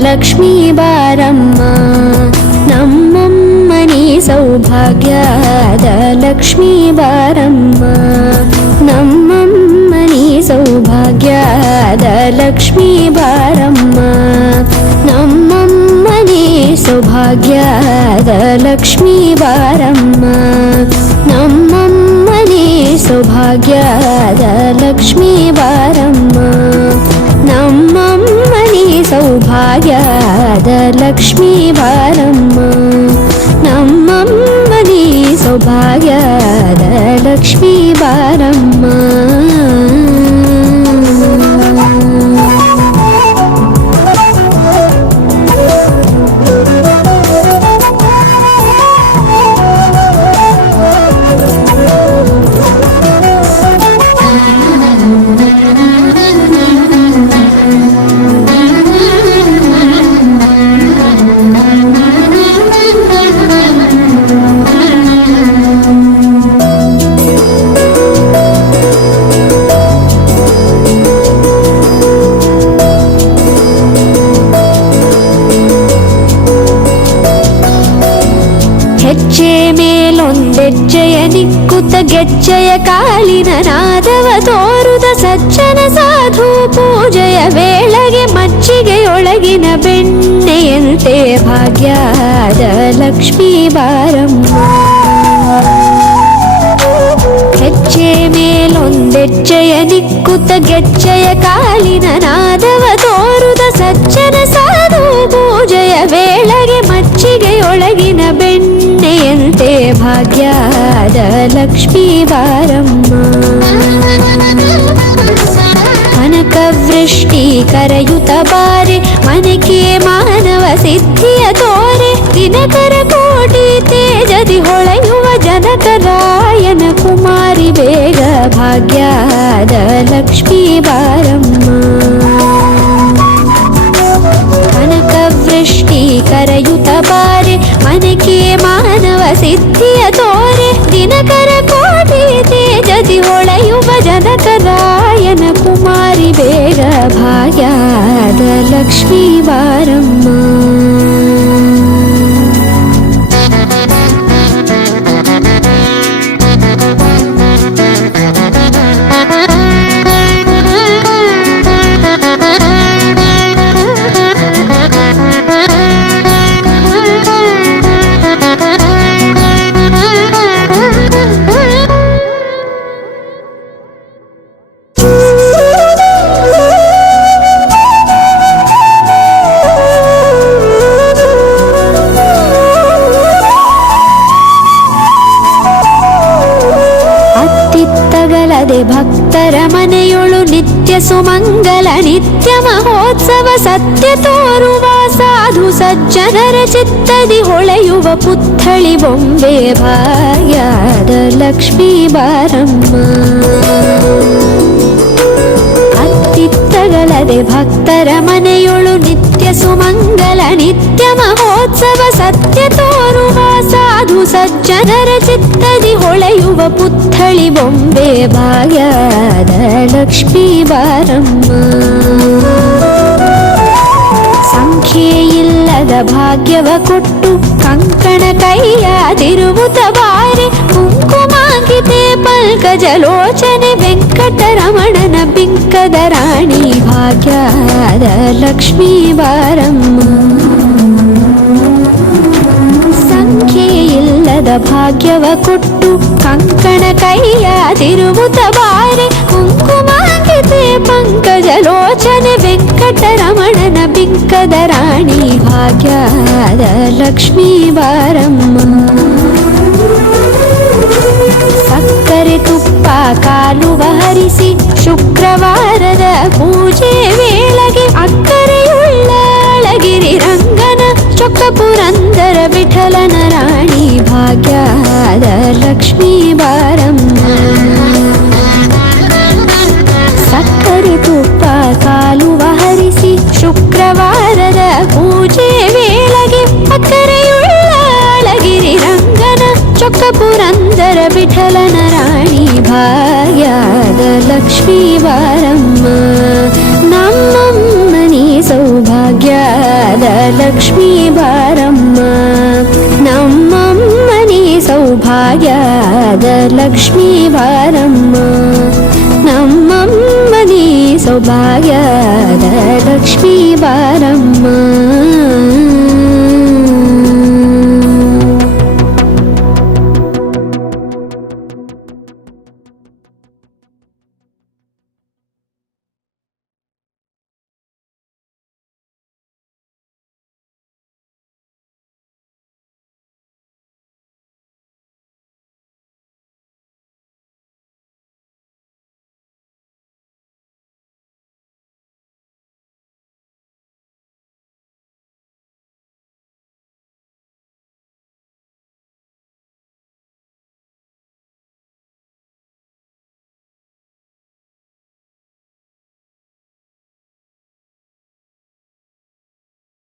ಲಕ್ಷ್ಮೀ ಬಾರಮ್ಮ, ನಮ್ಮಮ್ಮನಿ ಸೌಭಾಗ್ಯದ ಲಕ್ಷ್ಮೀ ಬಾರಮ್ಮ, ನಮ್ಮಮ್ಮನಿ ಸೌಭಾಗ್ಯದ ಲಕ್ಷ್ಮೀ ಬಾರಮ್ಮ, ನಮ್ಮಮ್ಮನಿ ಸೌಭಾಗ್ಯದ ಲಕ್ಷ್ಮೀ ಬಾರಮ್ಮ, ನಮ್ಮಮ್ಮನಿ ಸೌಭಾಗ್ಯದ ಲಕ್ಷ್ಮೀ ಬಾರಮ್ಮ, ನಮ್ಮಮ್ಮನಿ ಸೌಭಾಗ್ಯದ ಲಕ್ಷ್ಮೀ ಬಾರಮ್ಮ, ನಮ್ಮಮ್ಮನಿ ಸೌಭಾಗ್ಯದ ಲಕ್ಷ್ಮೀ ಬಾರಮ್ಮ. ಹೆಜ್ಜೆ ಮೇಲೊಂದೆಜ್ಜೆಯ ನಿಕ್ಕುತ್ತ ಗೆಜ್ಜೆಯ ಕಾಲಿನ ನಾದವ ತೋರುದ ಸಜ್ಜನ ಸಾಧು ಪೂಜೆಯ ವೇಳೆಗೆ ಮಜ್ಜಿಗೆಯೊಳಗಿನ ಬೆಣ್ಣೆಯಂತೆ ಭಾಗ್ಯದ ಲಕ್ಷ್ಮೀ ಬಾರಮ್ಮ, ಹೆಜ್ಜೆ ಮೇಲೊಂದೆಜ್ಜೆಯ ನಿಕ್ಕುತ್ತ ಗೆಜ್ಜೆಯ ಕಾಲಿನ ನಾದವ ತೋರುದ ಸಜ್ಜನ ಸಾಧು ಪೂಜೆಯ ವೇಳೆಗೆ ಮಜ್ಜಿಗೆಯೊಳಗಿನ ಬೆಣ್ಣೆಯಂತೆ ಭಾಗ್ಯದ ಲಕ್ಷ್ಮೀ ಬಾರಮ್ಮ, ಕನಕವೃಷ್ಟಿ ಕರೆಯುತ ಬಾರೆ ಮನೆಗೆ ಮಾನವ ಸಿದ್ಧಿಯ ತೋರೆ, ದಿನಕರ ಕೋಟಿ ತೇಜದಿ ಹೊಳೆಯುವ ಜನಕರಾಯನ ಕುಮಾರಿ ಬೇಗ ಭಾಗ್ಯದ ಲಕ್ಷ್ಮೀ ಬಾರಮ್ಮ, ಕನಕವೃಷ್ಟಿ ಕರೆಯುತ ಬಾರೆ ಮನೆಗೆ ಮಾನವ ಸಿದ್ಧಿಯ ತೋರೆ, ದಿನಕರ ಕೋಟಿ ತೇಜದಿ ಹೊಳೆಯುವ ಜನಕರಾಯನ ಕುಮಾರಿ ಬೇಗ ಭಾಗ್ಯದ ಲಕ್ಷ್ಮೀ ಬಾರಮ್ಮ. ಭಕ್ತರ ಮನೆಯೊಳು ನಿತ್ಯ ಸುಮಂಗಲ ನಿತ್ಯ ಮಹೋತ್ಸವ ಸತ್ಯ ತೋರುವ ಸಾಧು ಸಜ್ಜನರ ಚಿತ್ತದಿ ಹೊಳೆಯುವ ಪುತ್ಥಳಿ ಬೊಂಬೆ ಭಾಗ್ಯದ ಲಕ್ಷ್ಮೀ ಬಾರಮ್ಮ, ಅತ್ತಿತ್ತಗಳದೆ ಭಕ್ತರ ಮನೆಯೊಳು ನಿತ್ಯ ಸುಮಂಗಲ ನಿತ್ಯ ಮಹೋತ್ಸವ ಸತ್ಯ ತೋರುವ ಸಾಧು ಸಜ್ಜನರ ಚಿತ್ತದಿ ಹೊಳೆಯುವ ಪುತ್ಥಳಿ ಬೊಂಬೆ ಭಾಗ್ಯದ ಲಕ್ಷ್ಮೀ ಬಾರಮ್ಮ, ಸಂಖ್ಯೆಯಿಲ್ಲದ ಭಾಗ್ಯವ ಕೊಟ್ಟು ಕಂಕಣ ಕೈಯಾದಿರುವುತ ಬಾರಿ, ಕುಂಕುಮಾಂಕಿತೆ ಪಲ್ಕಜಲೋಚನೆ ವೆಂಕಟರಮಣನ ಬಿಂಕದ ರಾಣಿ ಭಾಗ್ಯದ ಲಕ್ಷ್ಮೀ ಬಾರಮ್ಮ, ಸಂಖ್ಯೆಯಿಲ್ಲದ ಭಾಗ್ಯವ ಕೊಟ್ಟು ಕಂಕಣ ಕೈಯಾದಿರುವುತ ಬಾರಿ, ಕುಂಕುಮಾಂಕಿತೆ ಪಂಕಜಲೋಚನೆ ವೆಂಕಟರಮಣನ ಬಿಂಕದ ರಾಣಿ ಭಾಗ್ಯದ ಲಕ್ಷ್ಮೀ ಬಾರಮ್ಮ, ಸಕ್ಕರೆ ತುಪ್ಪ ಕಾಲುವ ಹರಿಸಿ ಶುಕ್ರವಾರದ ಪೂಜೆ ವೇಳೆಗೆ ಅಕ್ಕರೆಯುಳ್ಳ ಅಳಗಿರಿ ರಂಗನ ಚೊಕ್ಕ ಪುರಂದರ ವಿಠಲನ ರಾಣಿ ಭಾಗ್ಯದ ಲಕ್ಷ್ಮೀ ಬಾರಮ್ಮ, ಸಕ್ಕರೆ ತುಪ್ಪ ಕಾಲುವ ಹರಿಸಿ ಶುಕ್ರವಾರದ ಪೂಜೆ ವೇಳೆಗೆ ಅಕ್ಕರೆಯುಳ್ಳ ಅಳಗಿರಿ ರಂಗನ ಚೊಕ್ಕ ಪುರಂದರ ವಿಠಲನ ರಾಣಿ ಭಾಗ್ಯದ ಲಕ್ಷ್ಮೀ ಬಾರಮ್ಮ, ನಮ್ಮಮ್ಮನಿ ಸೌಭಾಗ್ಯ ಸೌಭಾಗ್ಯದ ಲಕ್ಷ್ಮೀ ಬಾರಮ್ಮ ನಮ್ಮಮ್ಮನಿ ಸೌಭಾಗ್ಯದ ಲಕ್ಷ್ಮೀ ಬಾರಮ್ಮ ನಮ್ಮಮ್ಮನಿ ಸೌಭಾಗ್ಯದ ಲಕ್ಷ್ಮೀ ಬಾರಮ್ಮ